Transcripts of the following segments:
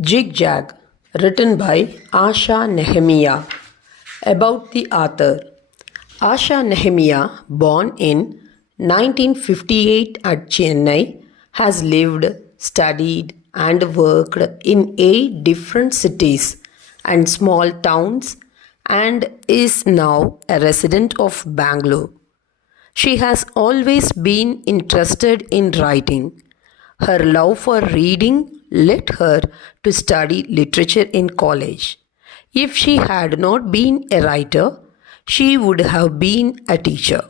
Zigzag, written by Asha Nehemiah. About the author. Asha Nehemiah, born in 1958 at Chennai, has lived, studied, and worked in 8 different cities and small towns and is now a resident of Bangalore. She has always been interested in writing. Her love for reading led her to study literature in college. If she had not been a writer, she would have been a teacher.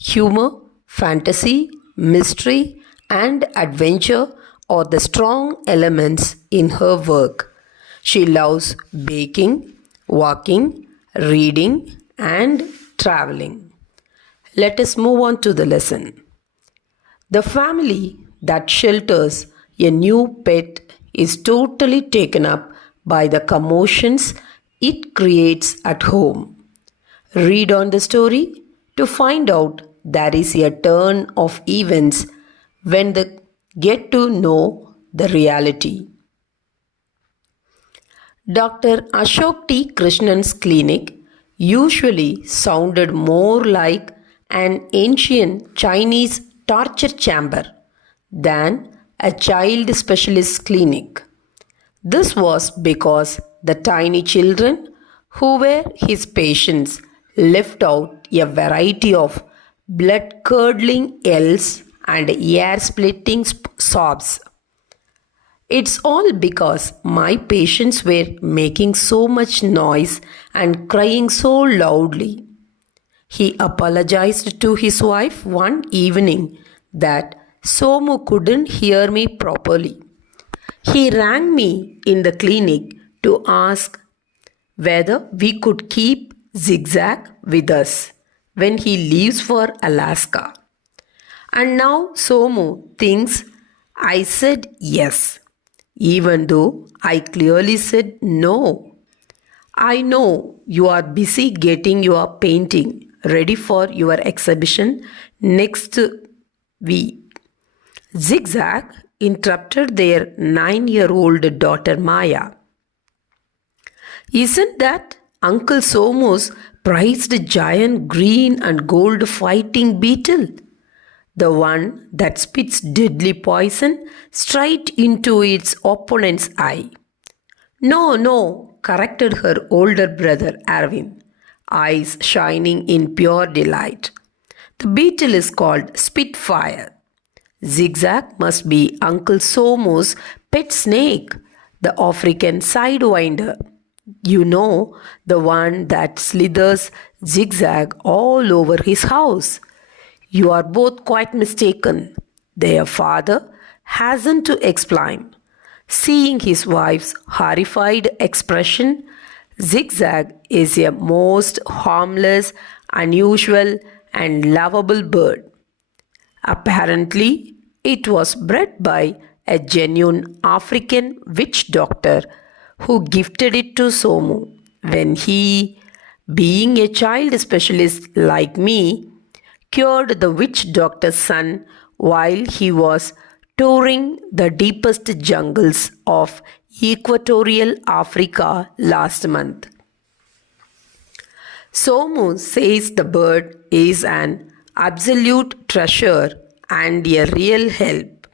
Humor, fantasy, mystery, and adventure are the strong elements in her work. She loves baking, walking, reading, and traveling. Let us move on to the lesson. The family that shelters a new pet is totally taken up by the commotions it creates at home. Read on the story to find out there is a turn of events when they get to know the reality. Dr. Ashok T. Krishnan's clinic usually sounded more like an ancient Chinese torture chamber than a child specialist clinic. This was because the tiny children who were his patients left out a variety of blood curdling yells and ear splitting sobs. It's all because my patients were making so much noise and crying so loudly. He apologized to his wife one evening that Somu couldn't hear me properly. He rang me in the clinic to ask whether we could keep Zigzag with us when he leaves for Alaska. And now Somu thinks I said yes, even though I clearly said no. I know you are busy getting your painting ready for your exhibition next week. Zigzag interrupted their 9-year-old daughter Maya. Isn't that Uncle Somu's prized giant green and gold fighting beetle? The one that spits deadly poison straight into its opponent's eye. No, corrected her older brother Arvind, eyes shining in pure delight. The beetle is called Spitfire. Zigzag must be Uncle Somu's pet snake, the African sidewinder. You know, the one that slithers zigzag all over his house. You are both quite mistaken. Their father hasn't to explain. Seeing his wife's horrified expression, Zigzag is a most harmless, unusual, and lovable bird. Apparently, it was bred by a genuine African witch doctor who gifted it to Somu when he, being a child specialist like me, cured the witch doctor's son while he was touring the deepest jungles of equatorial Africa last month. Somu says the bird is an absolute treasure and a real help.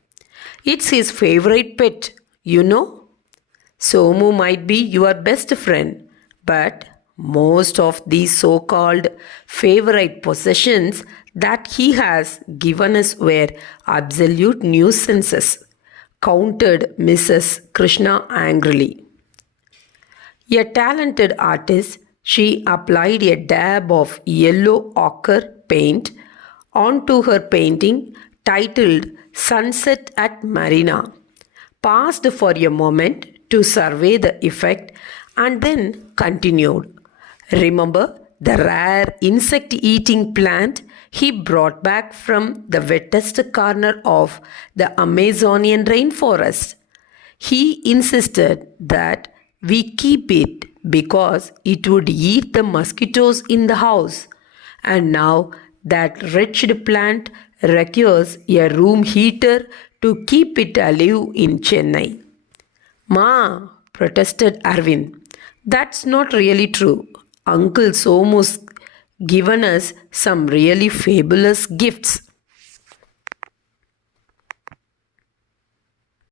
It's his favorite pet, you know. Somu might be your best friend, but most of these so-called favorite possessions that he has given us were absolute nuisances, countered Mrs. Krishna angrily. A talented artist, she applied a dab of yellow ochre paint onto her painting titled Sunset at Marina, paused for a moment to survey the effect and then continued. Remember the rare insect-eating plant he brought back from the wettest corner of the Amazonian rainforest? He insisted that we keep it because it would eat the mosquitoes in the house. And now that wretched plant requires a room heater to keep it alive in Chennai. Ma, protested Arvind, that's not really true. Uncle Somu's given us some really fabulous gifts.